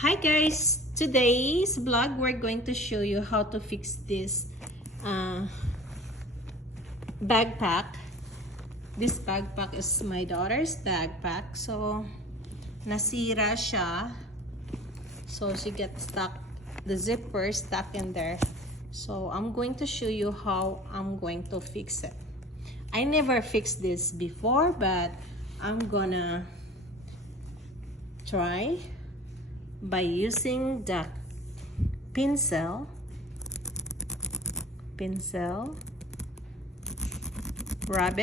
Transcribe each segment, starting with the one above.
Hi guys, today's vlog we're going to show you how to fix this backpack. This backpack is my daughter's backpack, so nasira siya, so she gets stuck, the zipper stuck in there. So I'm going to show you how I'm going to fix it. I never fixed this before, but I'm gonna try by using the pencil, rub,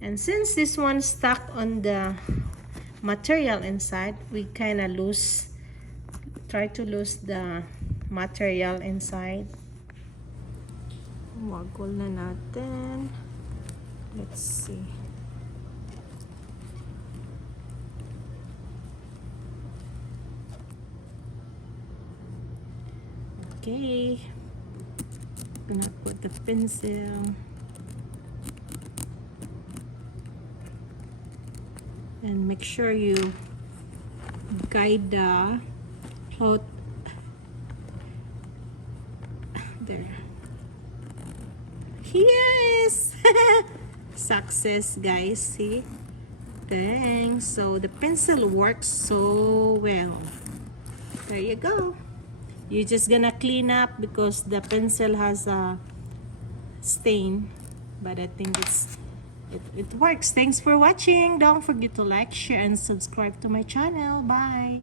and since this one stuck on the material inside, we kind of try to lose the material inside. Wagol na natin. Let's see. Okay, gonna put the pencil and make sure you guide the cloth there. Yes! Success, guys. See? Thanks. So the pencil works so well. There you go. You're just gonna clean up because the pencil has a stain, but I think it works. Thanks for watching. Don't forget to like, share, and subscribe to my channel. Bye.